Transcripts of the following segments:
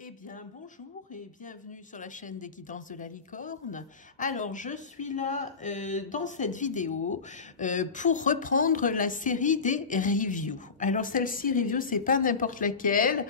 Eh bien, bonjour et bienvenue sur la chaîne des guidances de la licorne. Alors, je suis là dans cette vidéo pour reprendre la série des reviews. Alors, celle-ci, review, c'est pas n'importe laquelle.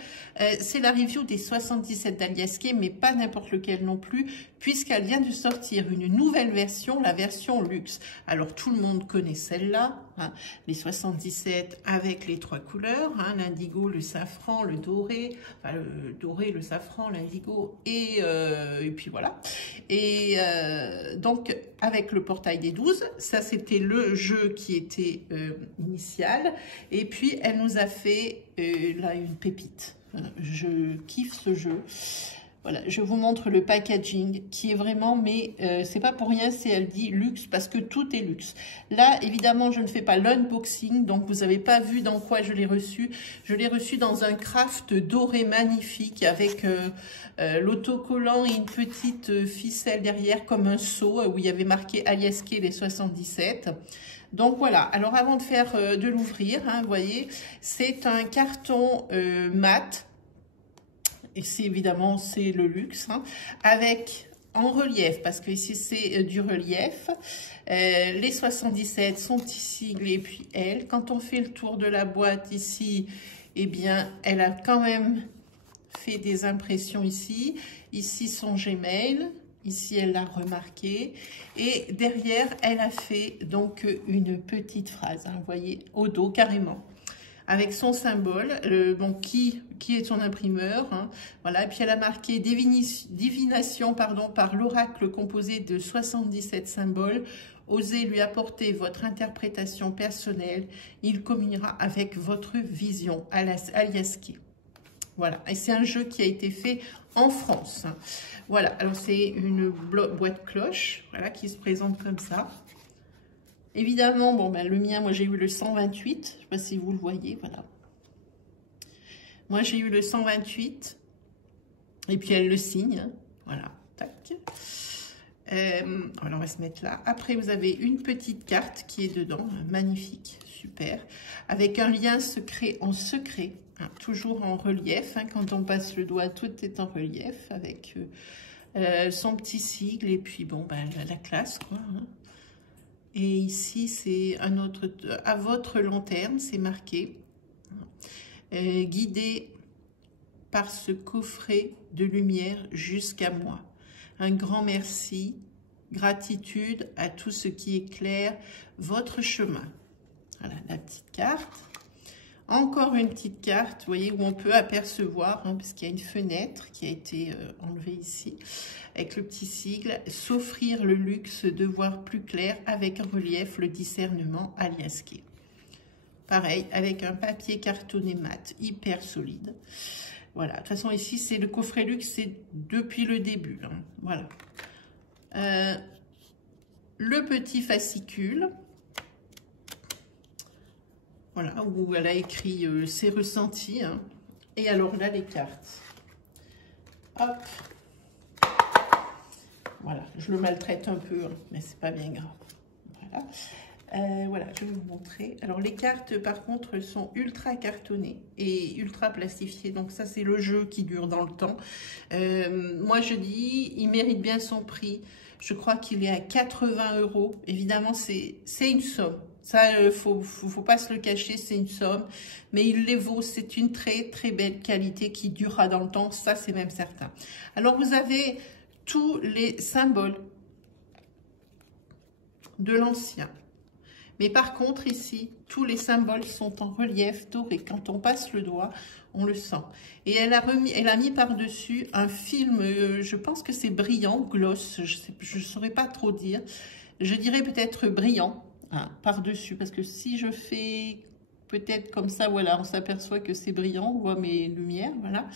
C'est la review des 77 d'Aliasqué, mais pas n'importe lequel non plus, puisqu'elle vient de sortir une nouvelle version, la version luxe. Alors, tout le monde connaît celle-là, hein, les 77 avec les trois couleurs, hein, l'indigo, le safran, le doré, enfin, le doré, le safran, l'indigo et puis voilà. Et donc avec le portail des 12, ça c'était le jeu qui était initial. Et puis elle nous a fait là une pépite. Je kiffe ce jeu. Voilà, je vous montre le packaging qui est vraiment, mais c'est pas pour rien si elle dit luxe parce que tout est luxe. Là, évidemment, je ne fais pas l'unboxing, donc vous n'avez pas vu dans quoi je l'ai reçu. Je l'ai reçu dans un craft doré magnifique avec l'autocollant et une petite ficelle derrière comme un seau où il y avait marqué Aliasqué les 77. Donc voilà, alors avant de faire de l'ouvrir, hein, vous voyez, c'est un carton mat. Et c'est évidemment, c'est le luxe, hein, avec en relief, parce que ici c'est du relief. Les 77 sont ici, et puis elle. Quand on fait le tour de la boîte ici, eh bien, elle a quand même fait des impressions ici. Ici, son Gmail. Ici, elle l'a remarqué. Et derrière, elle a fait donc une petite phrase, hein, vous voyez, au dos carrément, avec son symbole, bon, qui est son imprimeur, hein, voilà, et puis elle a marqué divination pardon, par l'oracle composé de 77 symboles, osez lui apporter votre interprétation personnelle, il communiera avec votre vision, Aliasqué. Voilà, et c'est un jeu qui a été fait en France. Voilà, alors c'est une boîte cloche, voilà, qui se présente comme ça. Évidemment, bon, ben, le mien, moi j'ai eu le 128, je ne sais pas si vous le voyez, voilà. Moi j'ai eu le 128, et puis elle le signe, hein, voilà, tac. Alors on va se mettre là. Après vous avez une petite carte qui est dedans, magnifique, super, avec un lien secret en secret, hein, toujours en relief, hein, quand on passe le doigt, tout est en relief, avec son petit sigle, et puis bon, ben, la classe, quoi, hein. Et ici, c'est un autre, à votre long terme, c'est marqué, guidé par ce coffret de lumière jusqu'à moi. Un grand merci, gratitude à tout ce qui éclaire votre chemin. Voilà la petite carte. Encore une petite carte, vous voyez, où on peut apercevoir, hein, parce qu'il y a une fenêtre qui a été enlevée ici, avec le petit sigle, s'offrir le luxe de voir plus clair avec un relief, le discernement Aliasqué. Pareil, avec un papier cartonné mat, hyper solide. Voilà, de toute façon ici, c'est le coffret luxe, c'est depuis le début, hein, voilà. Le petit fascicule. Voilà, où elle a écrit ses ressentis. Hein. Et alors là, les cartes. Hop. Voilà, je le maltraite un peu, hein, mais c'est pas bien grave. Voilà. Voilà, je vais vous montrer. Alors, les cartes, par contre, sont ultra cartonnées et ultra plastifiées. Donc, ça, c'est le jeu qui dure dans le temps. Moi, je dis, il mérite bien son prix. Je crois qu'il est à 80 €. Évidemment, c'est une somme. Ça, faut pas se le cacher, c'est une somme. Mais il les vaut. C'est une très, très belle qualité qui durera dans le temps. Ça, c'est même certain. Alors, vous avez tous les symboles de l'ancien. Mais par contre, ici, tous les symboles sont en relief doré. Quand on passe le doigt, on le sent. Et elle a mis par-dessus un film, je pense que c'est brillant, gloss, je ne saurais pas trop dire. Je dirais peut-être brillant, hein, par-dessus, parce que si je fais peut-être comme ça, voilà, on s'aperçoit que c'est brillant, on voit mes lumières, voilà.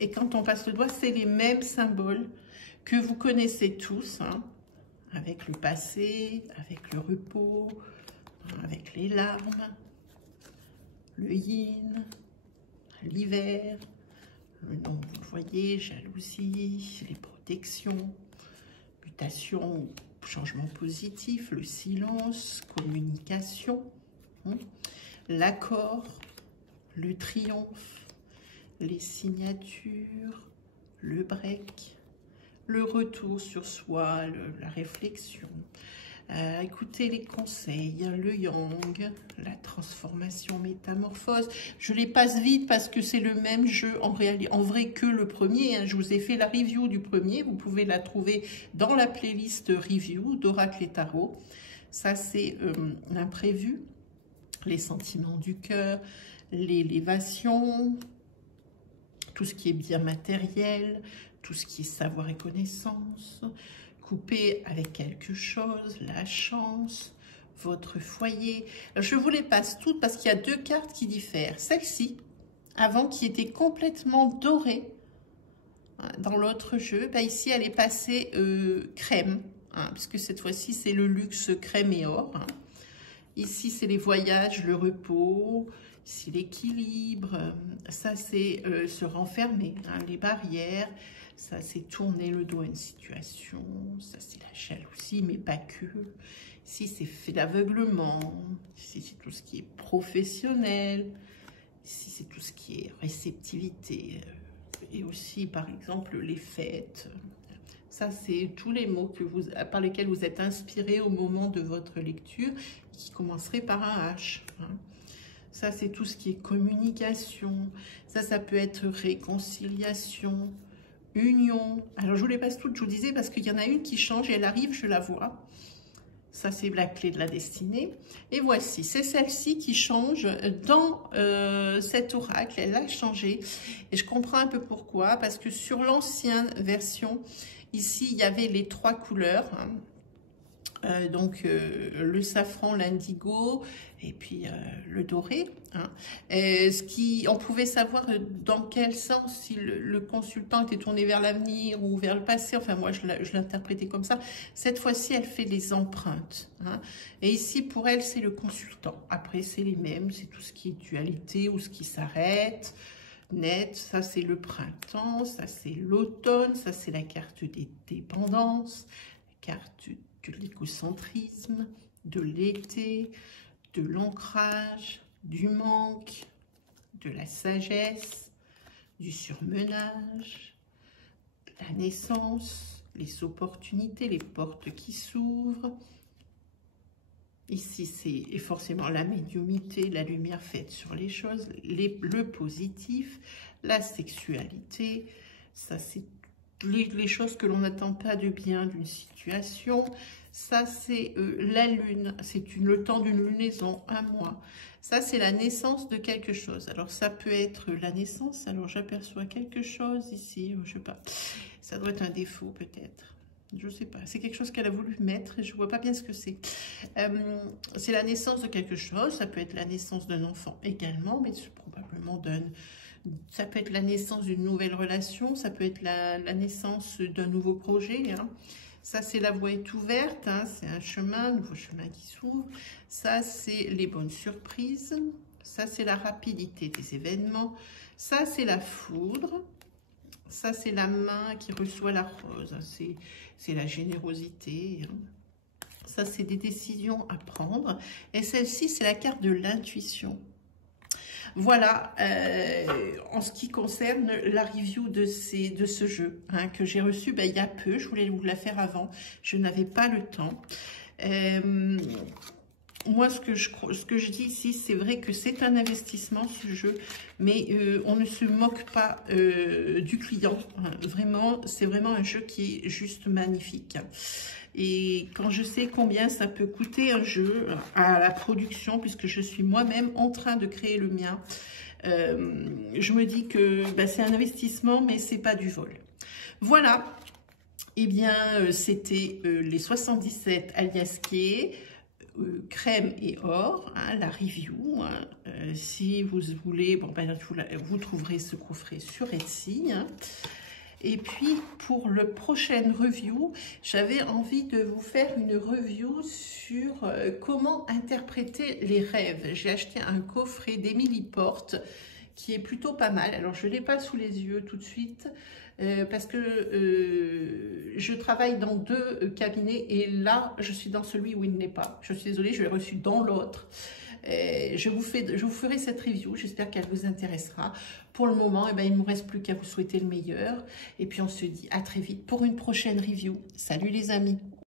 Et quand on passe le doigt, c'est les mêmes symboles que vous connaissez tous, hein, avec le passé, avec le repos, avec les larmes, le yin, l'hiver, le nom, vous le voyez, jalousie, les protections, mutation, changement positif, le silence, communication, hein, l'accord, le triomphe, les signatures, le break, le retour sur soi, la réflexion, écouter les conseils, le yang, la transformation, métamorphose. Je les passe vite parce que c'est le même jeu en vrai que le premier. Hein. Je vous ai fait la review du premier, vous pouvez la trouver dans la playlist review d'Oracle et Tarot. Ça, c'est l'imprévu, les sentiments du cœur, l'élévation, tout ce qui est bien matériel, tout ce qui est savoir et connaissance, couper avec quelque chose, la chance, votre foyer. Je vous les passe toutes parce qu'il y a deux cartes qui diffèrent. Celle-ci, avant, qui était complètement dorée dans l'autre jeu, ben ici, elle est passée crème, hein, puisque cette fois-ci, c'est le luxe crème et or. Hein. Ici, c'est les voyages, le repos, ici l'équilibre, ça c'est se renfermer, hein, les barrières, ça c'est tourner le dos à une situation, ça c'est la jalousie, mais pas que. Ici c'est fait l'aveuglement, ici c'est tout ce qui est professionnel, ici c'est tout ce qui est réceptivité, et aussi par exemple les fêtes. Ça, c'est tous les mots par lesquels vous êtes inspiré au moment de votre lecture, qui commencerait par un H. Hein. Ça, c'est tout ce qui est communication. Ça peut être réconciliation, union. Alors, je vous les passe toutes, je vous disais, parce qu'il y en a une qui change et elle arrive, je la vois. Ça, c'est la clé de la destinée. Et voici, c'est celle-ci qui change dans cet oracle. Elle a changé. Et je comprends un peu pourquoi. Parce que sur l'ancienne version, ici, il y avait les trois couleurs. Hein. Le safran, l'indigo et puis le doré. Hein. On pouvait savoir dans quel sens, si le consultant était tourné vers l'avenir ou vers le passé. Enfin, moi, je l'interprétais comme ça. Cette fois-ci, elle fait les empreintes. Hein. Et ici, pour elle, c'est le consultant. Après, c'est les mêmes. C'est tout ce qui est dualité ou ce qui s'arrête. Net, ça c'est le printemps, ça c'est l'automne, ça c'est la carte des dépendances, la carte de l'égocentrisme, de l'été, de l'ancrage, du manque, de la sagesse, du surmenage, la naissance, les opportunités, les portes qui s'ouvrent. Ici, c'est forcément la médiumnité, la lumière faite sur les choses, le positif, la sexualité. Ça, c'est les choses que l'on n'attend pas de bien d'une situation. Ça, c'est la lune. C'est le temps d'une lunaison, un mois. Ça, c'est la naissance de quelque chose. Alors, ça peut être la naissance. Alors, j'aperçois quelque chose ici. Je sais pas. Ça doit être un défaut, peut-être. Je ne sais pas, c'est quelque chose qu'elle a voulu mettre et je ne vois pas bien ce que c'est. C'est la naissance de quelque chose, ça peut être la naissance d'un enfant également, mais probablement ça peut être la naissance d'une nouvelle relation, ça peut être la naissance d'un nouveau projet. Hein. Ça, c'est la voie est ouverte, hein, c'est un nouveau chemin qui s'ouvre. Ça, c'est les bonnes surprises. Ça, c'est la rapidité des événements. Ça, c'est la foudre. Ça, c'est la main qui reçoit la rose. C'est la générosité. Hein. Ça, c'est des décisions à prendre. Et celle-ci, c'est la carte de l'intuition. Voilà, en ce qui concerne la review de ce jeu hein, que j'ai reçu il y a peu. Je voulais vous la faire avant. Je n'avais pas le temps. Moi, ce que je dis ici, c'est vrai que c'est un investissement, ce jeu, mais on ne se moque pas du client. Hein. Vraiment, c'est vraiment un jeu qui est juste magnifique. Et quand je sais combien ça peut coûter un jeu à la production, puisque je suis moi-même en train de créer le mien, je me dis que c'est un investissement, mais c'est pas du vol. Voilà. Eh bien, c'était les 77 Aliasqué. Crème et or, hein, la review. Hein. Si vous voulez, vous trouverez ce coffret sur Etsy. Hein. Et puis, pour le prochaine review, j'avais envie de vous faire une review sur comment interpréter les rêves. J'ai acheté un coffret d'Emily Porte qui est plutôt pas mal. Alors, je ne l'ai pas sous les yeux tout de suite. Parce que je travaille dans deux cabinets et là, je suis dans celui où il n'est pas. Je suis désolée, je l'ai reçu dans l'autre. Je vous ferai cette review, j'espère qu'elle vous intéressera. Pour le moment, il ne me reste plus qu'à vous souhaiter le meilleur. Et puis on se dit à très vite pour une prochaine review. Salut les amis!